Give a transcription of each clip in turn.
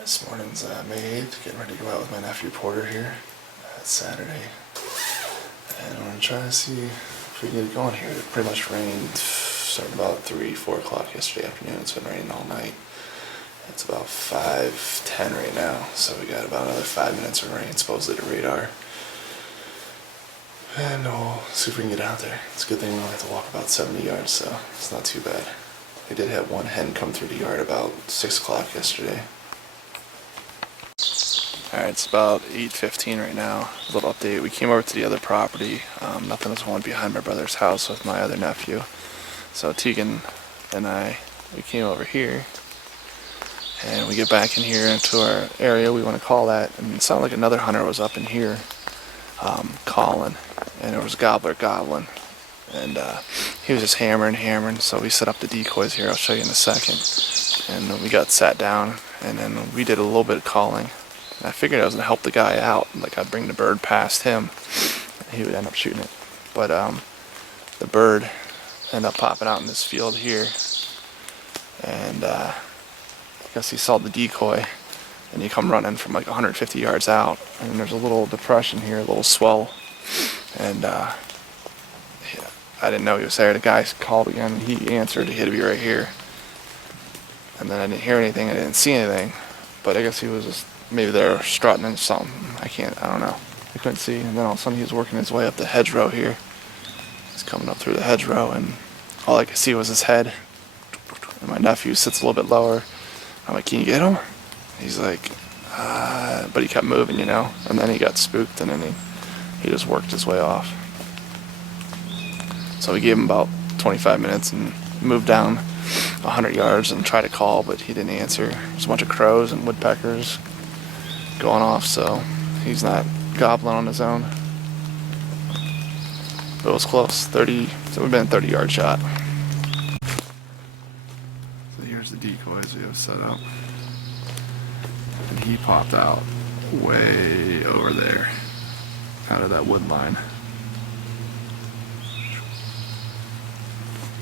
This morning's May 8th, getting ready to go out with my nephew Porter here. It's Saturday. And I'm going to try to see if we can get it going here. It pretty much rained starting about 3-4 o'clock yesterday afternoon. It's been raining all night. It's about 5:10 right now, so we got about another 5 minutes of rain, supposedly to radar. And we'll see if we can get out there. It's a good thing we only have to walk about 70 yards, so it's not too bad. We did have one hen come through the yard about 6 o'clock yesterday. Alright, it's about 8:15 right now. A little update. We came over to the other property. Nothing was going behind my brother's house with my other nephew. So Tegan and we came over here. And we get back in here into our area, we want to call that. And it sounded like another hunter was up in here calling. And there was a gobbler gobbling. And he was just hammering. So we set up the decoys here. I'll show you in a second. And then we got sat down. And then we did a little bit of calling. And I figured I was going to help the guy out. Like I'd bring the bird past him. And he would end up shooting it. But the bird ended up popping out in this field here. And I guess he saw the decoy. And he come running from like 150 yards out. And there's a little depression here, a little swell. And I didn't know he was there. The guy called again. And he answered. He had to be right here. And then I didn't hear anything. I didn't see anything. But I guess he was just maybe they're strutting in something. I don't know. I couldn't see. And then all of a sudden he was working his way up the hedgerow here. He's coming up through the hedgerow, and all I could see was his head. And my nephew sits a little bit lower. I'm like, can you get him? He's like, but he kept moving, you know. And then he got spooked, and then he just worked his way off. So we gave him about 25 minutes and moved down 100 yards and tried to call, but he didn't answer. There's a bunch of crows and woodpeckers going off, so he's not gobbling on his own. But it was close. 30, so we've been a 30-yard shot. So here's the decoys we have set up. And he popped out way over there, out of that wood line.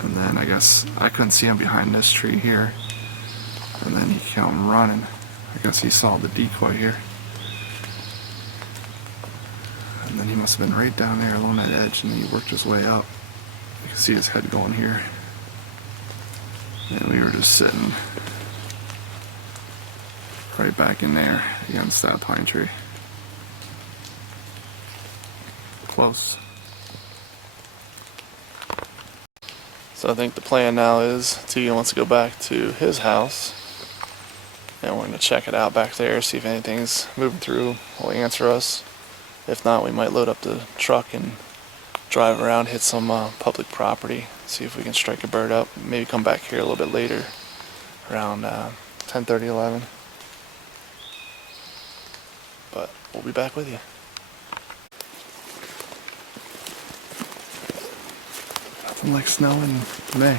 And then I guess I couldn't see him behind this tree here. And then he came running. I guess he saw the decoy here. And then he must have been right down there along that edge, and then he worked his way up. You can see his head going here. And we were just sitting right back in there against that pine tree. Close. So I think the plan now is Tegan wants to go back to his house, and we're going to check it out back there, see if anything's moving through, will answer us. If not, we might load up the truck and drive around, hit some public property, see if we can strike a bird up, maybe come back here a little bit later, around 10:30, 11. But we'll be back with you. Nothing like snow in May.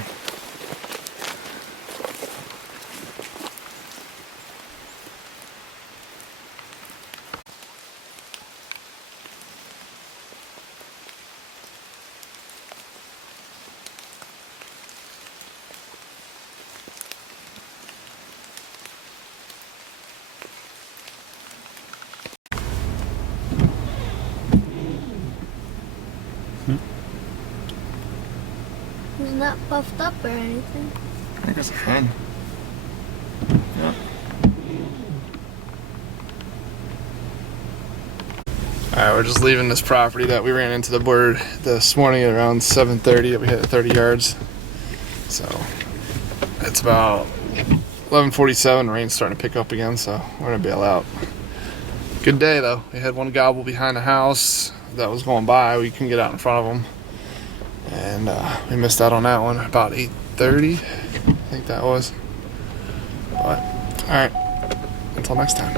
He's not puffed up or anything. I think it's a hen. Yeah. Alright, we're just leaving this property that we ran into the bird this morning at around 7:30. We hit it 30 yards. So it's about 11:47. Rain's starting to pick up again, so we're gonna bail out. Good day though. We had one gobble behind the house that was going by. We couldn't get out in front of him. And we missed out on that one about 8:30, I think that was. But, alright, until next time.